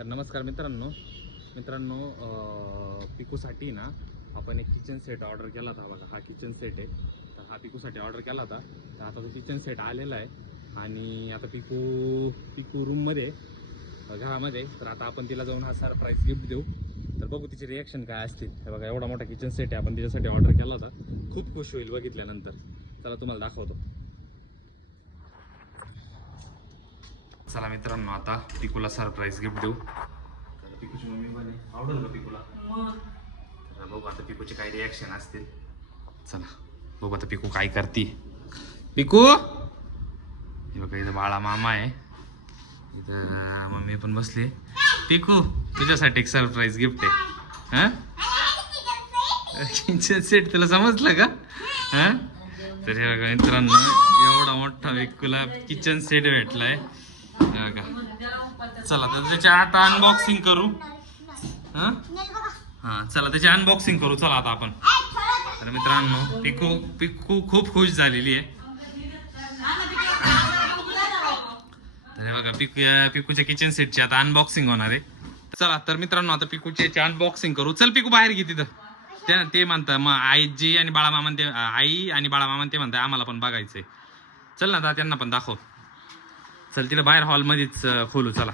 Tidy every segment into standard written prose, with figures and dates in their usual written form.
तर नमस्कार मित्रांनो पिकूसाठी ना आपण एक किचन सेट ऑर्डर केला होता बघा. हा किचन सेट आहे. तर हा पिकूसाठी ऑर्डर केला होता. तर आता तो किचन सेट आलेला आहे आणि आता पिकू रूममध्ये घरामध्ये. तर आता आपण तिला जाऊन हा सरप्राईज गिफ्ट देऊ. तर बघू तिचे रिॲक्शन काय असतील. हे बघा एवढा मोठा किचन सेट आहे, आपण तिच्यासाठी ऑर्डर केला होता. खूप खुश होईल बघितल्यानंतर. चला तुम्हाला दाखवतो. चला मित्रांनो, आता पिकूला सरप्राईज गिफ्ट देऊ. तर पिकूची मम्मी म्हणे आवडेल का पिकूला? तर बघू आता पिकूचे काय रिॲक्शन असतील. चला बघू आता पिकू काय करते. पिकू हे बघा, इथं बाळा मामा आहे, इथं मम्मी पण बसली. पिकू तुझ्यासाठी एक सरप्राईज गिफ्ट आहे. हा किचन सेट तुला समजलं का? हा तर हे बघा मित्रांनो, एवढा मोठा पिकूला किचन सेट भेटलाय. चला तर त्याची आता अनबॉक्सिंग करू. हा चला त्याची अनबॉक्सिंग करू. चला आता आपण. तर मित्रांनो, पिकू खूप खुश झालेली आहे. तर हे बघा पिकूच्या किचन सेटची आता अनबॉक्सिंग होणार आहे. चला तर मित्रांनो, आता पिकूची अनबॉक्सिंग करू. चल पिकू बाहेर घे तिथं. ते म्हणतात मग आईजी आणि बाळामामा, ते आई आणि बाळामामा ते म्हणतात आम्हाला पण बघायचंय. चल ना त्यांना पण दाखव. चल तिला बाहेर हॉलमध्येच खोलू. चला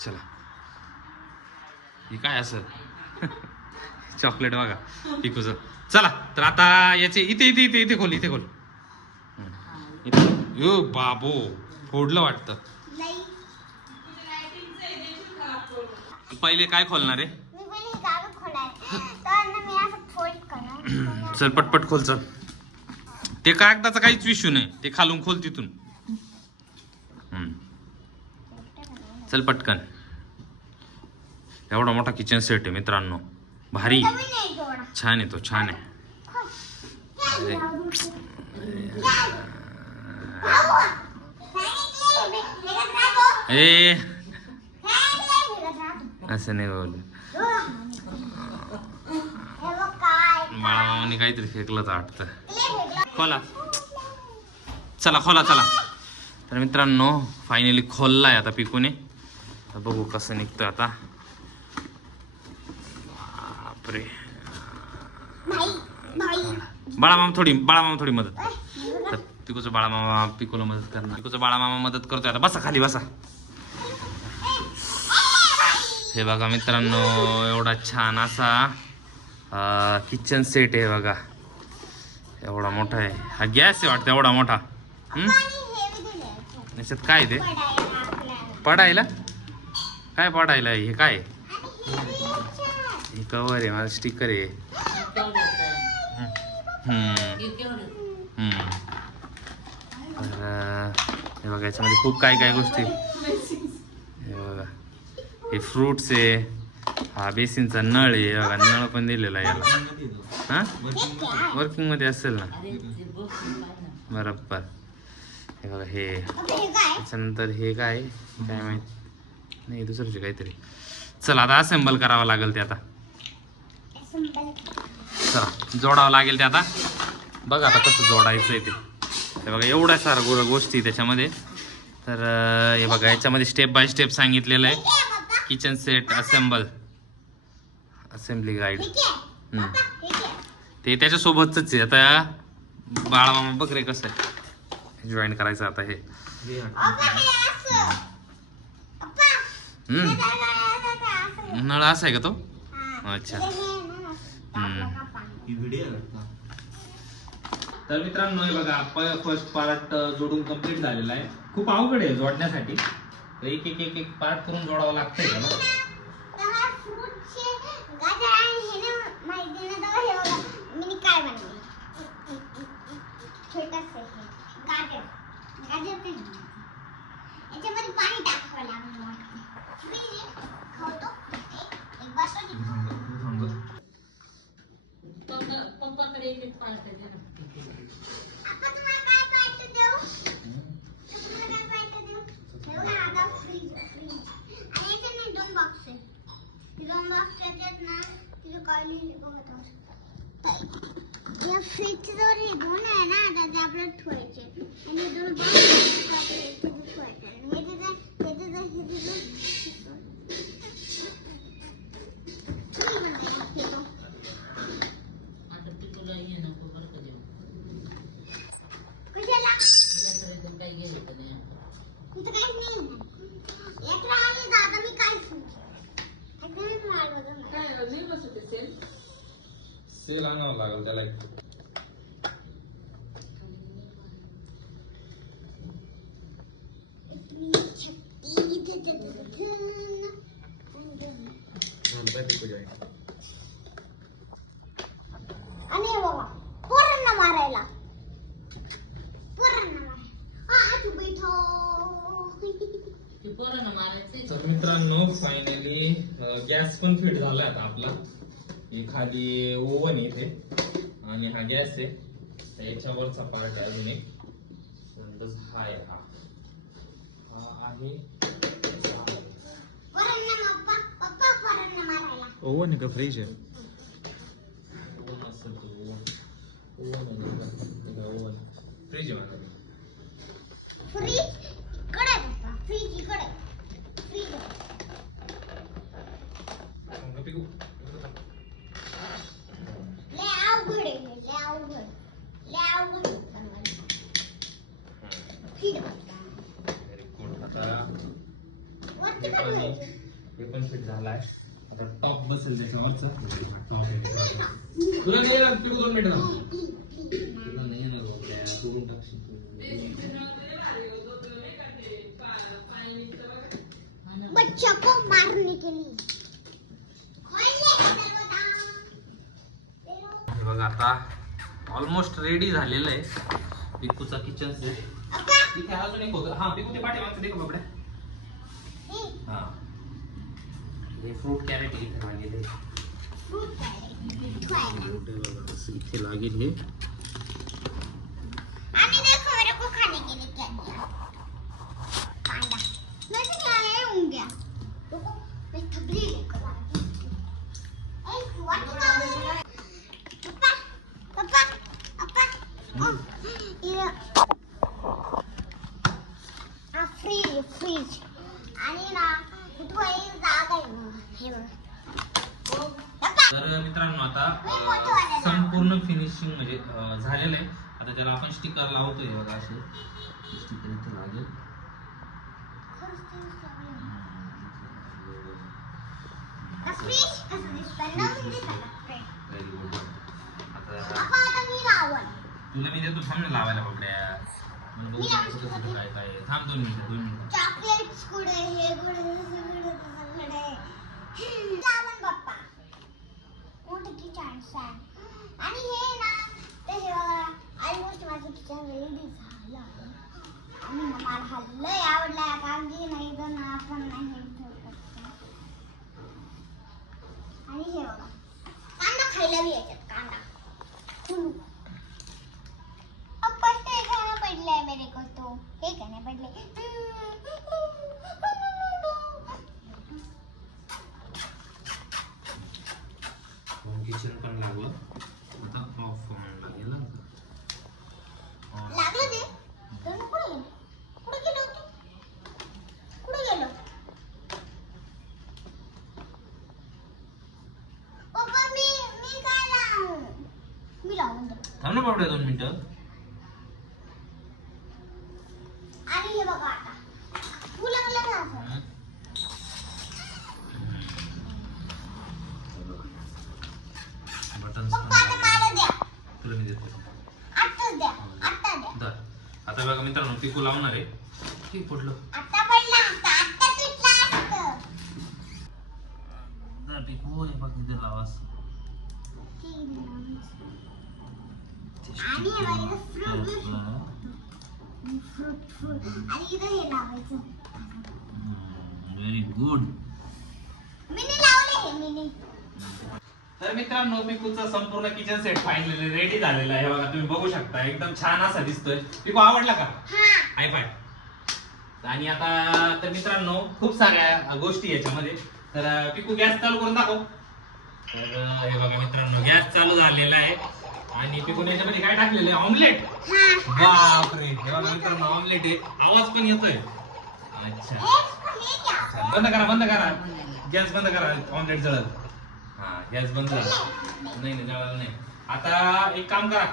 चला. ही काय असं चॉकलेट बघा पिकूचं. चला तर आता याचे इथे खोल. यो बाबो, फोडलं वाटतं. पहिले काय खोलणार आहे? चल पटपट खोल. चल ते कागदाचा काहीच विषय नाही, ते खालून खोल तिथून. चल पटकन. एवढा मोठा किचन सेट आहे मित्रांनो, भारी छान आहे. तो छान आहे. ए असं नाही बोल. बाळामामाने काहीतरी फेकलं वाटतं. खोला. चला. तर मित्रांनो फायनली खोललाय आता पिकूने. तर बघू कसं निघतं आता. बापरे. बाळामामा थोडी मदत. तर पिकूचा बाळामामा पिकूला मदत करणार. पिकूचा बाळामामा मदत करतोय आता. बसा खाली बसा. हे बघा मित्रांनो, एवढा छान असा किचन सेट आहे बघा. एवढा मोठा आहे. हा गॅस आहे वाटतं एवढा मोठा. याच्यात काय ते पडायला? काय पडायला? हे काय? हे कवर आहे, माझं स्टिकर आहे. तर हे बघा, याच्यामध्ये खूप काय गोष्टी. हे बघा, हे फ्रूट्स आहे. हा बेसिनचा नळ आहे बघा. नळ पण दिलेला आहे याला. हा वर्किंग मध्ये असेल ना बरोबर. हे बघा, हे त्याच्यानंतर हे काय माहित नाही, दुसरंच काहीतरी. चला आता असेंबल करावं लागेल ते. आता चला जोडावं लागेल ते आता. बघा आता कसं जोडायचं ते. हे बघा एवढ्या साऱ्या गोष्टी त्याच्यामध्ये. तर हे बघा, याच्यामध्ये स्टेप बाय स्टेप सांगितलेलं आहे. Kitchen set assembly guide. ते त्याच्यासोबतच आहे. आता बाळामामा बघ रे कसं आहे जॉईन करायचं आता. हे नळ असा आहे का तो? अच्छा. तर मित्रांनो हे बघा, फर्स्ट पार्ट जोडून कंप्लीट झालेला आहे. खूप अवघड आहे जोडण्यासाठी. एक पार्ट करून जोडावं लागतंय का ना. या फ्रीजवर हे दोन आहे ना, त्याचे आपल्याला ठेवायचे आणि दोन तेल आणावं लागेल त्याला एक. आणि हे बघा पोरांना मारायला तर मित्रांनो फायनली गॅस पण फिट झाला आता आपला. खाली ओव्हन इथे आणि हा गॅस आहे. याच्यावरचा पार्ट अजून एक हा आहे. हा आहे ओव्हन आहे का फ्रीज आहे? ओव्हन असेल तो ओव्हन फ्रीज आहे माझा. फ्रीज इकडे पप्पा फ्रीज इकडे फ्रीज ले अवघड आहे ले अवघड फिट आता हे पण फिट झालाय. आता टॉप बसेल त्याच्यावरचा. तुला नाही येणार तू 2 मिनिटं तुला नाही येणार बाबड्या करून टाकशील तू. बच्चा को मारने के लिए बघा आता ऑलमोस्ट रेडी झालेलं आहे पिकूचा किचन सेट. तिथे अजून एक होतं. हा पिकू ते पाठीमागचं दे का बाबड्या. हा हे फ्रूट कॅरेट इथे लागेल. इथे लागेल हे. आणि देखो मेरे को खाने के लिए क्या दिया कांदा. मैं तो क्या है हूं गया देखो मैं थबली लेकर आ गई. ए व्हाट पापा ये फ्रीज आणि ना इथं एक जागा आहे ना हे बघ. तर मित्रांनो आता संपूर्ण फिनिशिंग म्हणजे झालेलं आहे. आता त्याला आपण स्टिकर लावतोय बघा. असे स्टिकर इथे लागेल. फ्रीज कसं दिसतं नवीन दिसतं. आता मी लावण तुला मी देतो थांब लावायला बाबड्या. काय काय थांब 2 मिनिटं. चॉकलेट्स कुठे हे कुठे लावण बाप्पा मोठे किचन आहे. आणि हे ना ते हे बघा ऑलमोस्ट माझं किचन रेडी झालं आहे. आणि मला हा लय आवडला कारण की नाही तर ना आपण नाही हे ठेवू शकतो. आणि हे बघा कांदा खायला बी याच्यात कांदा पडले मेरे को तो हे कहने पडले. किचन पण लागलं. आता ऑफ लागेल. लागलं ते तर कुठे गेलो पप्पा मी काय लावू मी लावून दे. थांब ना बाबड्या 2 मिनिटं. आणि हे बघा आता फुलं ना बटन पप्पा आता मला द्या तुला मी देतो. आता द्या आता बघा मित्रांनो पिकू लावणार आहे. ठीक पडलं. आता पडला आता तुटला असतं. पिकू हे बघ इथे लावास. आणि हे बघा फ्रूट आणि इथं हे लावायचं. Very good. मिनी लावले हे मिनी. तर मित्रांनो पिकूचा संपूर्ण किचन सेट फायनली रेडी झालेला आहे. बघा तुम्ही बघू शकता एकदम छान असा दिसतोय. पिकू आवडला का? हाय फाय. आणि आता तर मित्रांनो खूप साऱ्या गोष्टी याच्यामध्ये. तर पिकू गॅस चालू करून दाखव. तर हे बघा मित्रांनो गॅस चालू झालेला आहे. आणि पिकून याच्यामध्ये काय टाकलेलं आहे? ऑमलेट. बापरे हे बघा मित्रांनो ऑमलेट आहे. आवाज पण येतोय. अच्छा बंद करा गॅस बंद करा. ऑमलेट जळल. हा गॅस बंद झाला. नाही जळालं नाही. आता एक काम करा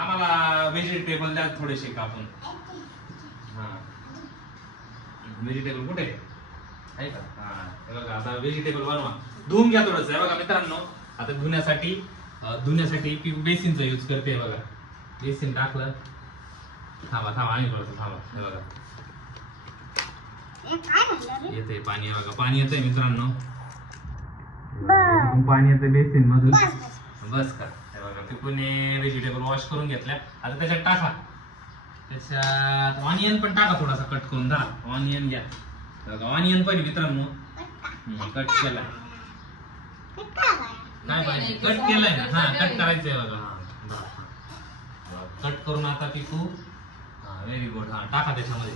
आम्हाला व्हेजिटेबल द्या थोडेसे कापून. हा व्हेजिटेबल कुठे आहे का? हा हे बघा आता व्हेजिटेबल बनवा. धुवून घ्या थोडंसं. हे बघा मित्रांनो आता धुण्यासाठी धुण्यासाठी बेसिनचा यूज करते बघा. बेसिन टाकलं. थांबा आणि करतो थांबा. हे बघा येतंय पाणी. बघा पाणी येतंय मित्रांनो. पाणी येतं बेसिन मधून. बस का. हे बघा पिकूने व्हेजिटेबल वॉश करून घेतल्या. आता त्याच्यात टाका. त्याच्यात ऑनियन पण टाका थोडासा कट करून. धरा ऑनियन घ्या. बघा ऑनियन पण मित्रांनो कट केलाय. काय पाहिजे कट केलाय ना. हा कट करायचंय बघा. हा कट करून आता पिकू. हा व्हेरी गुड. हा टाका त्याच्यामध्ये.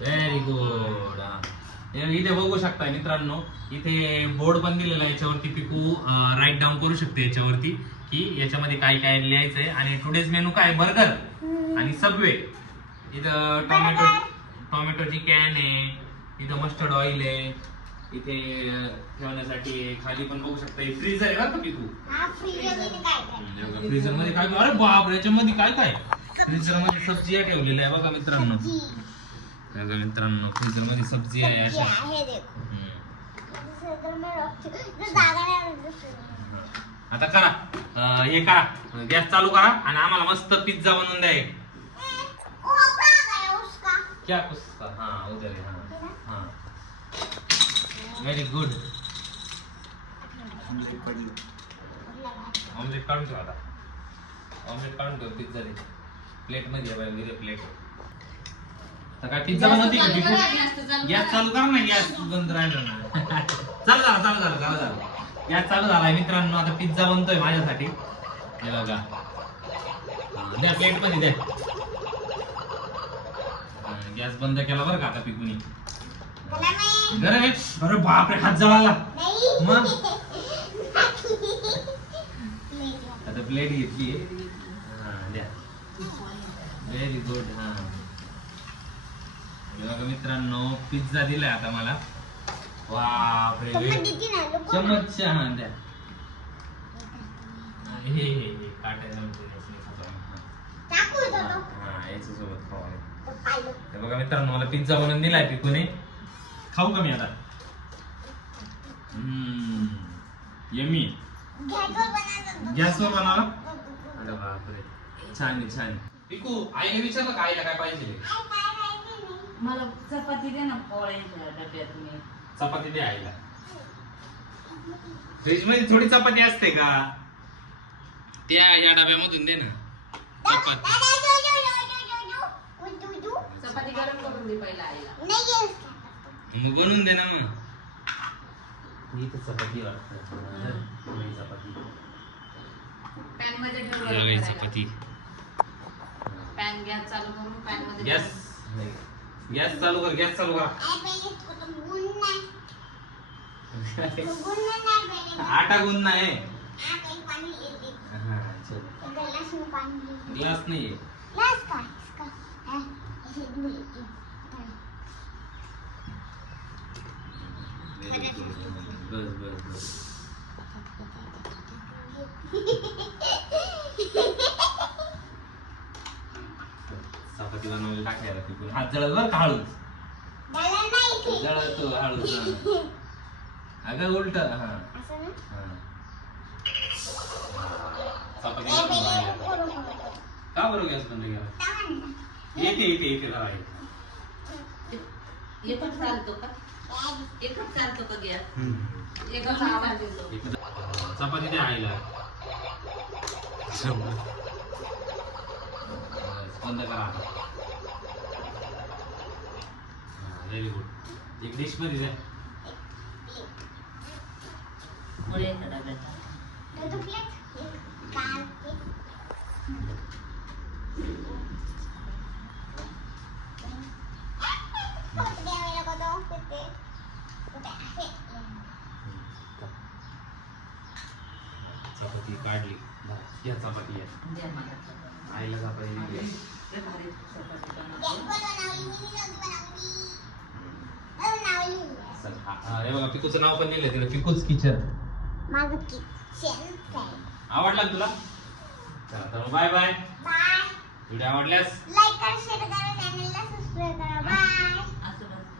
Very good. हा इथे बघू शकता मित्रांनो. इथे बोर्ड पण दिलेला आहे. याच्यावरती पिकू राईट डाऊन करू शकते याच्यावरती की याच्यामध्ये काय काय लिहायचंय. आणि टुडेज मेनू काय बर्गर आणि सबवे. इथं टोमॅटोची कॅन आहे. इथं मस्टर्ड ऑइल आहे. इथे ठेवण्यासाठी खाली पण बघू शकता. फ्रीजर आहे बरं का पिकू. फ्रीजर मध्ये काय. अरे बाप याच्यामध्ये काय काय. फ्रीजर मध्ये सब्जी ठेवलेली आहे बघा मित्रांनो. फ्रीजर मध्ये सब्जी आहे. आता करा हे करा. गॅस चालू करा आणि आम्हाला मस्त पिझ्झा बनवून द्या. क्या उसका. हाँ उधर है. हाँ व्हेरी गुड. ऑमलेट काढून ठेवा. आता ऑमलेट काढून ठेव. पिझ्झा दे प्लेट मध्ये वगैरे प्लेट. तर काय पिझ्झा बनवते का. गॅस चालू कर ना. गॅस बंद राहिला ना. चालू झाला. गॅस चालू झालाय मित्रांनो. आता पिझ्झा बनतोय माझ्यासाठी. हे बघा द्या प्लेट मध्ये द्या. गॅस बंद केला बरं का आता पिकूनी. गरम आहे. अरे बापरे हात जळाला. मग आता प्लेट घेतली. द्या. Very good. हा बघा मित्रांनो पिझ्झा दिलाय आता मला. बापरे चम्मच. हा द्या. हे काटायला याच्यासोबत खावा. हे बघा मित्रांनो मला पिझ्झा बनवून दिलाय पिकूने. खाऊ का मी आता. यम्मी. गॅसवर बनवला. अरे बापरे छान. पिकू आईने विचारलं का आईला काय पाहिजे. मला चपाती दे ना पोळ्यांच्या डब्यात. मी चपाती दे आईला. फ्रीज मध्ये थोडी चपाती असते का. त्या या डब्यामधून दे ना चपाती. चपाती गरम करून दे पहिला आईला. मग बनवून दे ना. मग ही तर चपाती वाटतं. चपाती पॅन मध्ये ठेवलं. चपाती. पॅन गॅस चालू करून पॅन मध्ये गॅस चालू कर. आटा गुंदना है. ग्लास नहीं है. बस. चपाती बनवायला टाकायला तिकडून हात जळत बरं का. हळूच जळतो हळूच. अगं उलट. चपाती का बरं गॅस बंद केला. येते जरा. एकच चालतो का गॅस. एकच आवाज येतो. चपाती द्या आईला. बंद करा. Very good. एक डिश मध्ये द्या. पोळ्यांच्या डब्यात. चपाती काढली. घ्या चपाती द्या मला. आईला चपाती दिली. ते भारी चपाती बनवतो. हे बघा पिकूचं नाव पण दिलं तिला. पिकूच किचन. माझं किचन. आवडला तुला. चला तर बाय. व्हिडिओ आवडल्यास लाईक करा, शेअर करा, चॅनलला सबस्क्राईब करा. बाय. असं बस.